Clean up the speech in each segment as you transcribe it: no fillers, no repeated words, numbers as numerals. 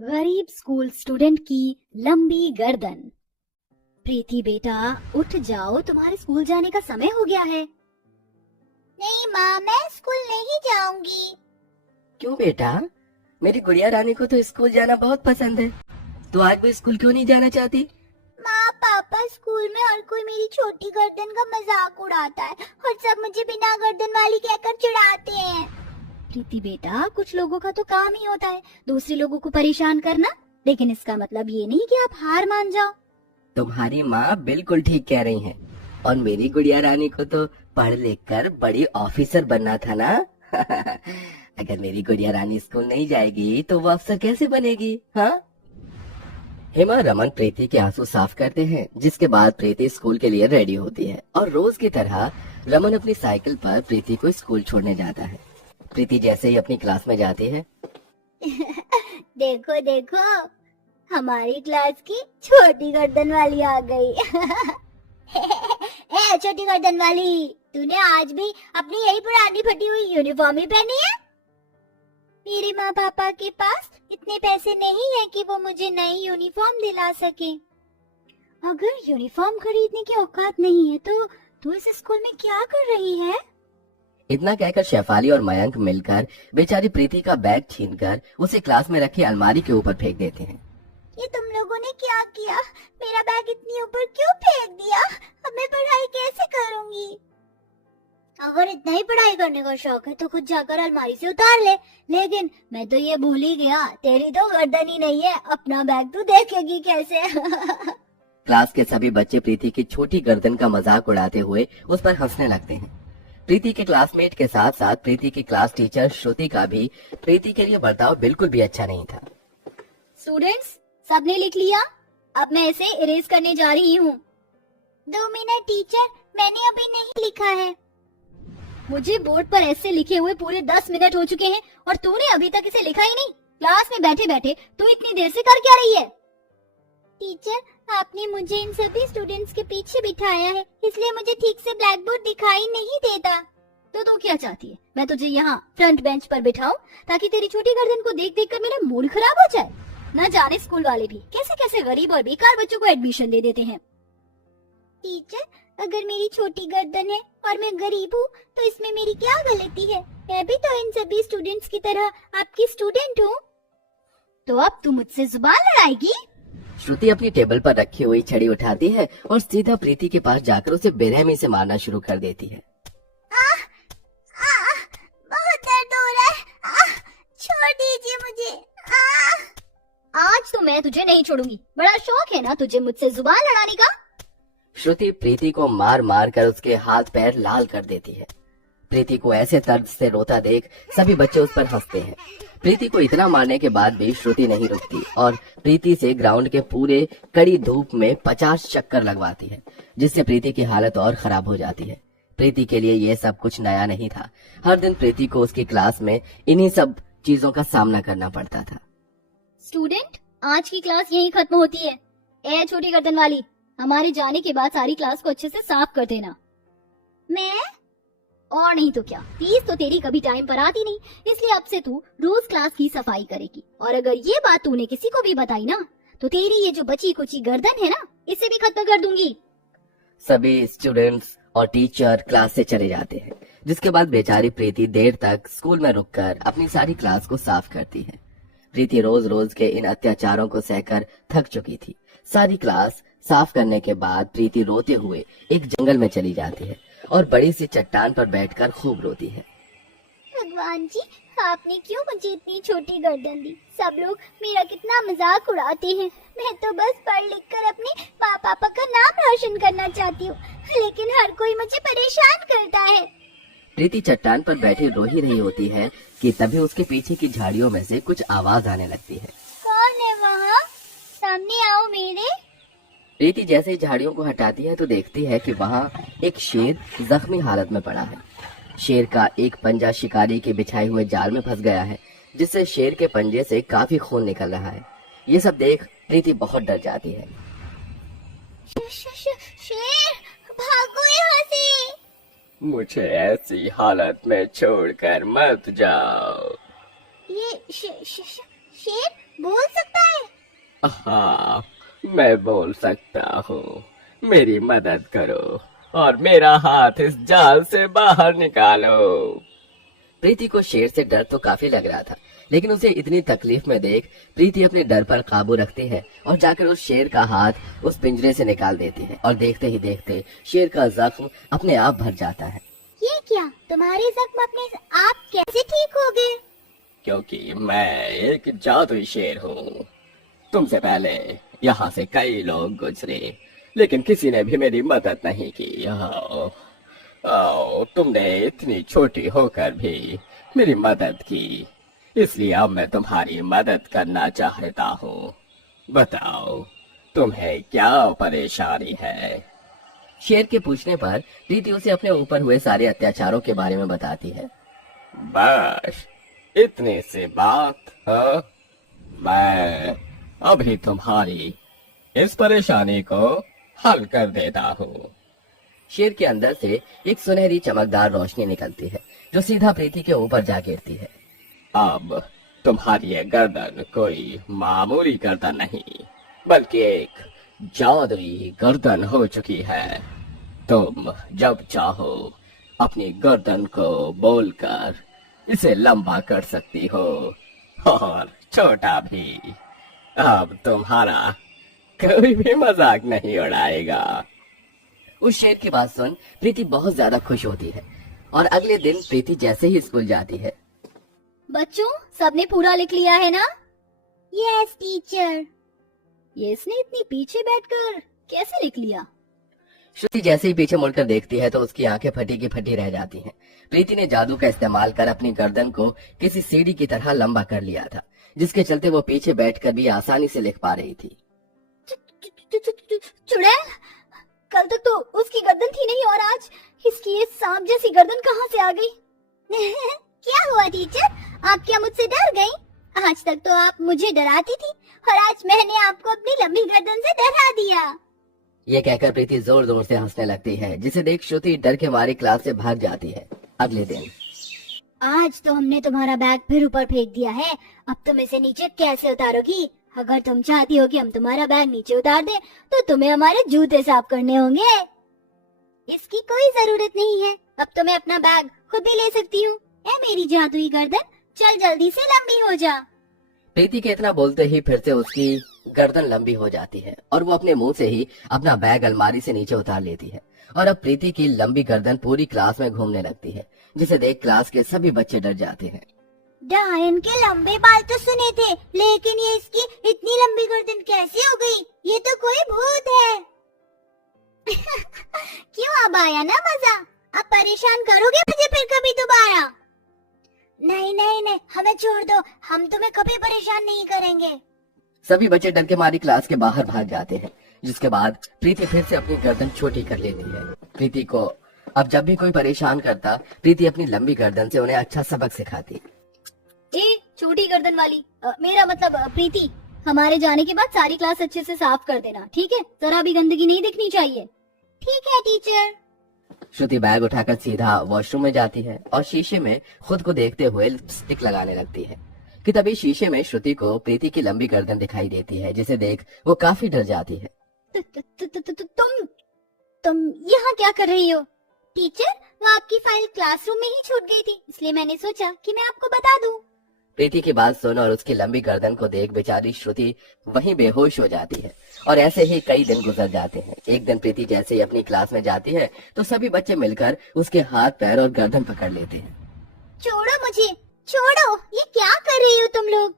गरीब school student की लंबी गर्दन। प्रीति बेटा उठ जाओ, तुम्हारे स्कूल जाने का समय हो गया है। नहीं माँ, मैं स्कूल नहीं जाऊंगी। क्यों बेटा? मेरी गुड़िया रानी को तो स्कूल जाना बहुत पसंद है। तो आज भी स्कूल क्यों नहीं जाना चाहती? माँ पापा, स्कूल में हर कोई मेरी छोटी गर्दन का मजाक उड़ाता है और सब मुझे बिना गर्दन वाली कहकर चिढ़ाते हैं। प्रीति बेटा, कुछ लोगों का तो काम ही होता है दूसरे लोगों को परेशान करना, लेकिन इसका मतलब ये नहीं कि आप हार मान जाओ। तुम्हारी माँ बिल्कुल ठीक कह रही हैं। और मेरी गुड़िया रानी को तो पढ़ लिख कर बड़ी ऑफिसर बनना था ना। अगर मेरी गुड़िया रानी स्कूल नहीं जाएगी तो वो अफसर कैसे बनेगी? हाँ। हेमा रमन प्रीति के आंसू साफ करते हैं, जिसके बाद प्रीति स्कूल के लिए रेडी होती है और रोज की तरह रमन अपनी साइकिल पर प्रीति को स्कूल छोड़ने जाता है। प्रीति जैसे ही अपनी क्लास में जाती है, देखो देखो, हमारी क्लास की छोटी गर्दन वाली आ गई। ए छोटी गर्दन वाली, तूने आज भी अपनी यही पुरानी फटी हुई यूनिफॉर्म ही पहनी है? मेरे माँ पापा के पास इतने पैसे नहीं है कि वो मुझे नई यूनिफॉर्म दिला सके। अगर यूनिफॉर्म खरीदने की औकात नहीं है तो तू इस स्कूल में क्या कर रही है? इतना कहकर शेफाली और मयंक मिलकर बेचारी प्रीति का बैग छीनकर उसे क्लास में रखी अलमारी के ऊपर फेंक देते हैं। ये तुम लोगों ने क्या किया? मेरा बैग इतनी ऊपर क्यों फेंक दिया? अब मैं पढ़ाई कैसे करूंगी? अगर इतना ही पढ़ाई करने का शौक है तो खुद जाकर अलमारी से उतार ले। लेकिन मैं तो ये भूल ही गया, तेरी तो गर्दन ही नहीं है, अपना बैग तू देखेगी कैसे? क्लास के सभी बच्चे प्रीति की छोटी गर्दन का मजाक उड़ाते हुए उस पर हंसने लगते हैं। प्रीति के क्लासमेट के साथ साथ प्रीति की क्लास टीचर श्रुति का भी प्रीति के लिए बर्ताव बिल्कुल भी अच्छा नहीं था। स्टूडेंट्स, सबने लिख लिया? अब मैं इसे इरेज करने जा रही हूँ। 2 मिनट टीचर, मैंने अभी नहीं लिखा है। मुझे बोर्ड पर ऐसे लिखे हुए पूरे 10 मिनट हो चुके हैं और तूने अभी तक इसे लिखा ही नहीं। क्लास में बैठे बैठे तू इतनी देर से कर क्या रही है? टीचर, आपने मुझे इन सभी स्टूडेंट्स के पीछे बिठाया है, इसलिए मुझे ठीक से ब्लैक बोर्ड दिखाई नहीं देता। तो तू क्या चाहती है, मैं तुझे यहाँ फ्रंट बेंच पर बिठाऊं ताकि तेरी छोटी गर्दन को देख देख कर मेरा मूड खराब हो जाए? न जाने स्कूल वाले भी कैसे कैसे गरीब और बेकार बच्चों को एडमिशन दे देते हैं। टीचर, अगर मेरी छोटी गर्दन है और मैं गरीब हूँ तो इसमें मेरी क्या गलती है? मैं भी तो इन सभी स्टूडेंट्स की तरह आपकी स्टूडेंट हूँ। तो अब तू मुझसे जुबान लड़ाएगी? श्रुति अपनी टेबल पर रखी हुई छड़ी उठाती है और सीधा प्रीति के पास जाकर उसे बेरहमी से मारना शुरू कर देती है। बहुत दर्द हो रहा है। छोड़ दीजिए मुझे। आज तो मैं तुझे नहीं छोड़ूंगी। बड़ा शौक है ना तुझे मुझसे जुबान लड़ाने का? श्रुति प्रीति को मार मार कर उसके हाथ पैर लाल कर देती है। प्रीति को ऐसे दर्द से रोता देख सभी बच्चे उस पर हंसते हैं। प्रीति को इतना मारने के बाद भी श्रुति नहीं रुकती और प्रीति से ग्राउंड के पूरे कड़ी धूप में 50 चक्कर लगवाती है, जिससे प्रीति की हालत और खराब हो जाती है। प्रीति के लिए ये सब कुछ नया नहीं था। हर दिन प्रीति को उसकी क्लास में इन्हीं सब चीजों का सामना करना पड़ता था। स्टूडेंट, आज की क्लास यहीं खत्म होती है। ए छोटी गर्दन वाली, हमारे जाने के बाद सारी क्लास को अच्छे से साफ कर देना। मैं? और नहीं तो क्या, फीस तो तेरी कभी टाइम पर आती नहीं, इसलिए अब से तू रोज क्लास की सफाई करेगी। और अगर ये बात तूने किसी को भी बताई ना तो तेरी ये जो बची कुची गर्दन है ना, इसे भी खत्म कर दूंगी। सभी स्टूडेंट्स और टीचर क्लास से चले जाते हैं, जिसके बाद बेचारी प्रीति देर तक स्कूल में रुककर अपनी सारी क्लास को साफ करती है। प्रीति रोज रोज के इन अत्याचारों को सहकर थक चुकी थी। सारी क्लास साफ करने के बाद प्रीति रोते हुए एक जंगल में चली जाती है और बड़ी सी चट्टान पर बैठकर खूब रोती है। भगवान जी, आपने क्यों मुझे इतनी छोटी गर्दन दी? सब लोग मेरा कितना मजाक उड़ाते हैं। मैं तो बस पढ़ लिख कर अपने माँ पापा का नाम रोशन करना चाहती हूँ, लेकिन हर कोई मुझे परेशान करता है। प्रीति चट्टान पर बैठी रो ही रही होती है कि तभी उसके पीछे की झाड़ियों में से कुछ आवाज आने लगती है। कौन है वहाँ? सामने आओ मेरे। प्रीति जैसे ही झाड़ियों को हटाती है तो देखती है कि वहाँ एक शेर जख्मी हालत में पड़ा है। शेर का एक पंजा शिकारी के बिछाए हुए जाल में फंस गया है, जिससे शेर के पंजे से काफी खून निकल रहा है। ये सब देख प्रीति बहुत डर जाती है। शेर, भागो यहाँ से। मुझे ऐसी हालत में छोड़कर मत जाओ। ये शेर बोल सकता हाँ, मैं बोल सकता हूँ। मेरी मदद करो और मेरा हाथ इस जाल से बाहर निकालो। प्रीति को शेर से डर तो काफी लग रहा था, लेकिन उसे इतनी तकलीफ में देख प्रीति अपने डर पर काबू रखती है और जाकर उस शेर का हाथ उस पिंजरे से निकाल देती है और देखते ही देखते शेर का जख्म अपने आप भर जाता है। ये क्या, तुम्हारे जख्म अपने आप कैसे ठीक हो गए? क्योंकि मैं एक जादुई शेर हूँ। तुमसे पहले यहाँ से कई लोग गुजरे, लेकिन किसी ने भी मेरी मदद नहीं की। तुमने इतनी छोटी होकर भी मेरी मदद की, इसलिए अब मैं तुम्हारी मदद करना चाहता हूँ। बताओ, तुम्हें क्या परेशानी है? शेर के पूछने पर प्रीति उसे अपने ऊपर हुए सारे अत्याचारों के बारे में बताती है। बस इतने से बात? हाँ? मैं अभी तुम्हारी इस परेशानी को हल कर देता हूँ। शेर के अंदर से एक सुनहरी चमकदार रोशनी निकलती है जो सीधा प्रीति के ऊपर जा गिरती है। अब तुम्हारी ये गर्दन कोई मामूली गर्दन नहीं, बल्कि एक जादुई गर्दन हो चुकी है। तुम जब चाहो अपनी गर्दन को बोलकर इसे लंबा कर सकती हो और छोटा भी। अब तुम्हारा कोई भी मजाक नहीं उड़ाएगा। उस शेर की बात सुन प्रीति बहुत ज्यादा खुश होती है और अगले दिन प्रीति जैसे ही स्कूल जाती है। बच्चों, सबने पूरा लिख लिया है ना? Yes teacher. ये इसने इतनी पीछे बैठकर कैसे लिख लिया? श्रुति जैसे ही पीछे मुड़कर देखती है तो उसकी आंखें फटी की फटी रह जाती हैं। प्रीति ने जादू का इस्तेमाल कर अपनी गर्दन को किसी सीढ़ी की तरह लंबा कर लिया था, जिसके चलते वो पीछे बैठकर भी आसानी से लिख पा रही थी। चुड़ैल, कल तक तो उसकी गर्दन थी नहीं और आज इसकी ये सांप जैसी गर्दन कहाँ से आ गई? क्या हुआ टीचर, आप क्या मुझसे डर गई? आज तक तो आप मुझे डराती थी और आज मैंने आपको अपनी लंबी गर्दन से डरा दिया। ये कहकर प्रीति जोर जोर से हंसने लगती है, जिसे देख श्रुति डर के मारे क्लास से भाग जाती है। अगले दिन आज तो हमने तुम्हारा बैग फिर ऊपर फेंक दिया है, अब तुम इसे नीचे कैसे उतारोगी? अगर तुम चाहती हो कि हम तुम्हारा बैग नीचे उतार दें, तो तुम्हें हमारे जूते साफ करने होंगे। इसकी कोई जरूरत नहीं है, अब तो मैं अपना बैग खुद भी ले सकती हूँ। ए मेरी जादुई गर्दन, चल जल्दी से लंबी हो जा। प्रीति के इतना बोलते ही फिर से उसकी गर्दन लंबी हो जाती है और वो अपने मुंह से ही अपना बैग अलमारी से नीचे उतार लेती है और अब प्रीति की लंबी गर्दन पूरी क्लास में घूमने लगती है, जिसे देख क्लास के सभी बच्चे डर जाते हैं। डायन के लंबे बाल तो सुने थे, लेकिन ये इसकी इतनी लंबी गर्दन कैसे हो गई? ये तो कोई भूत है। क्यों, अब आया ना मजा? अब परेशान करोगे मुझे फिर कभी दोबारा? नहीं नहीं नहीं, हमें छोड़ दो, हम तुम्हें कभी परेशान नहीं करेंगे। सभी बच्चे डर के मारे क्लास के बाहर भाग जाते हैं, जिसके बाद प्रीति फिर से अपनी गर्दन छोटी कर लेती है। प्रीति को अब जब भी कोई परेशान करता, प्रीति अपनी लंबी गर्दन से उन्हें अच्छा सबक सिखाती। ए छोटी गर्दन वाली, मेरा मतलब प्रीति, हमारे जाने के बाद सारी क्लास अच्छे से साफ कर देना, ठीक है? जरा भी गंदगी नहीं दिखनी चाहिए। ठीक है टीचर। श्रुति बैग उठाकर सीधा वॉशरूम में जाती है और शीशे में खुद को देखते हुए लिपस्टिक लगाने लगती है कि तभी शीशे में श्रुति को प्रीति की लंबी गर्दन दिखाई देती है, जिसे देख वो काफी डर जाती है। तुम यहाँ क्या कर रही हो? टीचर, वो आपकी फाइल क्लासरूम में ही छूट गई थी, इसलिए मैंने सोचा कि मैं आपको बता दूं। प्रीति की बात सुन और उसकी लंबी गर्दन को देख बेचारी श्रुति वहीं बेहोश हो जाती है और ऐसे ही कई दिन गुजर जाते हैं। एक दिन प्रीति जैसे ही अपनी क्लास में जाती है तो सभी बच्चे मिलकर उसके हाथ पैर और गर्दन पकड़ लेते हैं। छोड़ो मुझे, छोड़ो, ये क्या कर रही हो तुम लोग?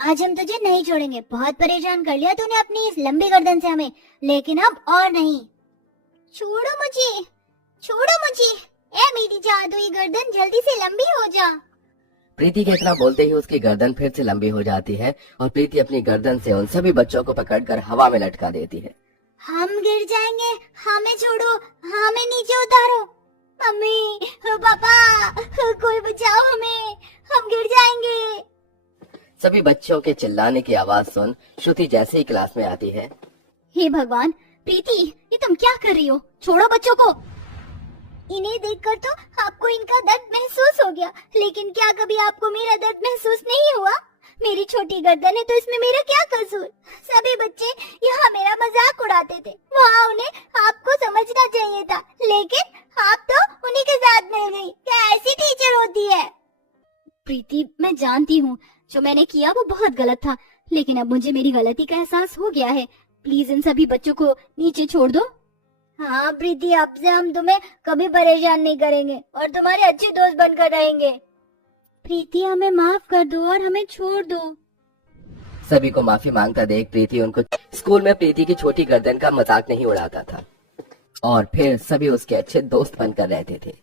आज हम तुझे नहीं छोड़ेंगे, बहुत परेशान कर लिया तूने अपनी इस लंबी गर्दन से हमें, लेकिन अब और नहीं। छोड़ो मुझे, छोड़ो मुझे। ए मेरी जादुई गर्दन, जल्दी से लंबी हो जा। प्रीति के इतना बोलते ही उसकी गर्दन फिर से लंबी हो जाती है और प्रीति अपनी गर्दन से उन सभी बच्चों को पकड़कर हवा में लटका देती है। हम गिर जाएंगे, हमें छोड़ो, हमें नीचे उतारो। मम्मी, पापा, कोई बचाओ हमें, हम गिर जाएंगे। सभी बच्चों के चिल्लाने की आवाज सुन श्रुति जैसे ही क्लास में आती है। हे भगवान, प्रीति, ये तुम क्या कर रही हो? छोड़ो बच्चों को। इन्हें देखकर तो आपको इनका दर्द महसूस हो गया, लेकिन क्या कभी आपको मेरा दर्द महसूस नहीं हुआ? मेरी छोटी गर्दन है तो इसमें मेरा क्या कसूर। सभी बच्चे यहाँ मेरा मजाक उड़ाते थे, वहाँ उन्हें आपको समझना चाहिए था, लेकिन आप तो उन्हीं के साथ मिल गई। क्या ऐसी टीचर होती है? प्रीति, मैं जानती हूँ जो मैंने किया वो बहुत गलत था, लेकिन अब मुझे मेरी गलती का एहसास हो गया है। प्लीज इन सभी बच्चों को नीचे छोड़ दो। हाँ प्रीति, अब से हम तुम्हें कभी परेशान नहीं करेंगे और तुम्हारे अच्छे दोस्त बनकर रहेंगे। प्रीति, हमें माफ कर दो और हमें छोड़ दो। सभी को माफी मांगता देख प्रीति उनको स्कूल में प्रीति की छोटी गर्दन का मजाक नहीं उड़ाता था और फिर सभी उसके अच्छे दोस्त बनकर रहते थे।